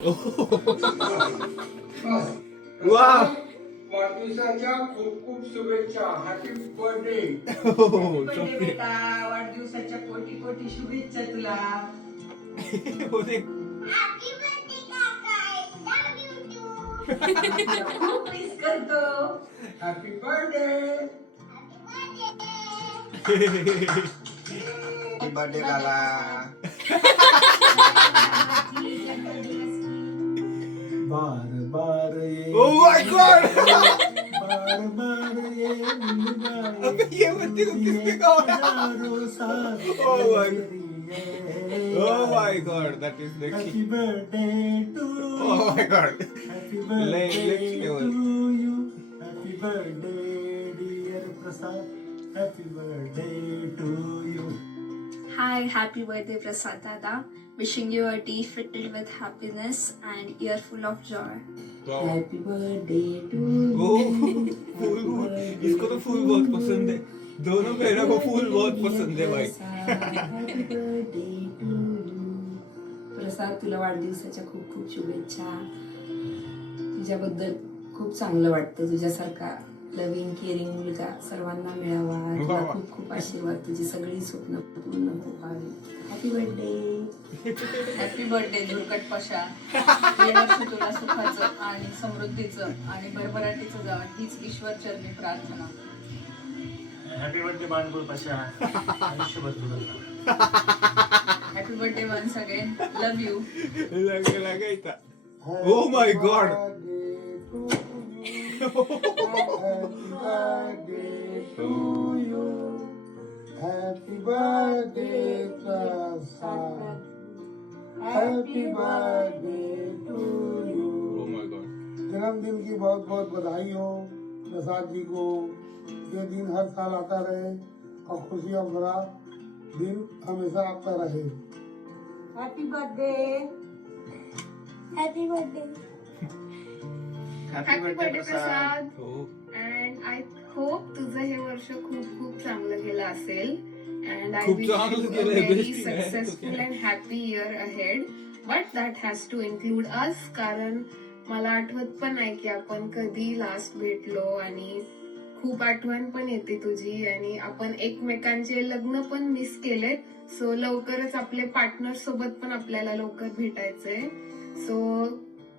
वा वाढदिवसाच्या खूप खूप शुभेच्छा. Happy birthday. बर्थडे बेटा, वाढदिवसाच्या कोटी कोटी शुभेच्छा तुला. खूप मिस करतो. Happy birthday. हॅपी बर्थडे लाला. बार बार ये Oh my God! बार बार ये अबे ये बत्ती को किसने कहा? Oh my God. Oh my God, that is the happy key. Birthday to Oh my God. Happy Next birthday level. To you happy birthday dear Prasad happy birthday to you. Hi, happy birthday Prasad Dada. Wishing you a day filled with happiness and year full of joy. Wow. Happy birthday to Oh, फूल इसको तो फूल बहुत पसंद है. दोनों बहनों को फूल बहुत पसंद है भाई. हॅपी बर्थडे टू प्रसाद, तुला वाढदिवसाच्या खूप खूप शुभेच्छा. तुझ्याबद्दल खूप चांगलं वाटतं. तुझ्यासारखा लव्हिंग केअरिंग मुलगा सर्वांना मिळावा. तुला वा. खूप खूप आशीर्वाद. तुझी सगळी स्वप्न पूर्ण व्हावी. Happy birthday. हॅपी बर्थडे धुरकट पशा. हे वर्ष तुला सुखाचं आणि समृद्धीचं आणि भरभराटीचं जावं हीच ईश्वर चरणी प्रार्थना. हैप्पी बर्थडे बानकुळ पाशा. आयुष्यभर तुला happy birthday once again. Love you. लगा इथं. Oh my God. Happy birthday Prasad. Happy birthday to you. Oh my God. जन्मदिन की बहुत बहुत बधाई हो प्रसाद जी को. ये दिन हर साल आता रहे और खुशियां भरा दिन हमेशा आता रहे. Happy birthday. Happy birthday. Happy birthday, Prasad. Oh. And I hope तुझं हे वर्ष खूप खूप चांगलं गेलं असेल. And I खूप wish चांगलं you a गेलंय, very best आहे. successful and happy year ahead. But that has to include us. कारण मला आठवत पण आहे की आपण कधी लास्ट भेटलो आणि खूप आठवण पण येते तुझी आणि आपण एकमेकांचे लग्न पण मिस केलेत. सो लवकरच आपले पार्टनर सोबत पण आपल्याला लवकर भेटायचंय. सो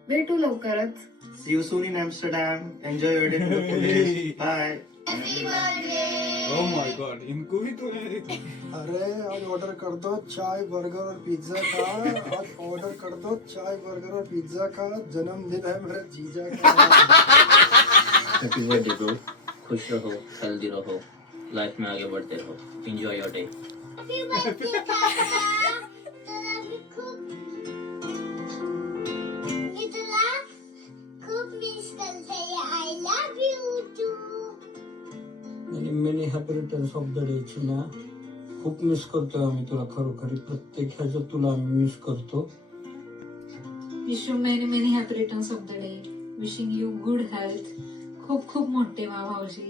भेटू लवकरच. See you soon in Amsterdam. Enjoy your day to the fullest. Bye. Oh my God. इनको भी तो है. अरे आज ऑर्डर कर दो चाय बर्गर और पिज्जा का. आज ऑर्डर कर दो चाय बर्गर और पिज्जा का. जन्मदिन है मेरे जीजा का. Happy birthday bro. खुश रहो, हेल्दी रहो, लाइफ में आगे बढ़ते रहो. Enjoy your day. Happy birthday, Papa. तुला मी खूप मी तुला खूप मिस करते. I love you too. Many happy returns of the day चिना. खूप मिस करतोय आम्ही तुला. खरोखर प्रत्येक ह्याच्यात तुला आम्ही मिस करतो. Wish you many many happy returns of the day. Wishing you good health. खूप खूप मोठे व्हा भाऊजी.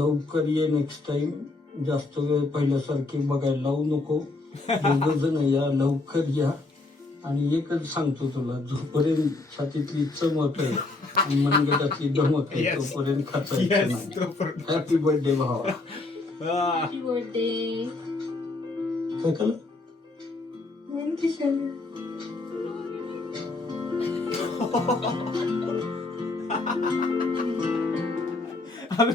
लवकर ये नेक्स्ट टाइम. जास्त वेळ पहिल्यासारखी बघायला लावू नको. दोघं जण या, लवकर या. आणि एकच सांगतो तुला, जोपर्यंत छातीतली चमक आहे आणि मनगटातली दमक आहे Yes. तोपर्यंत खाचायचं Yes. नाही. हॅपी बर्थडे भावा. Ah. Happy birthday. काय केलं? अबे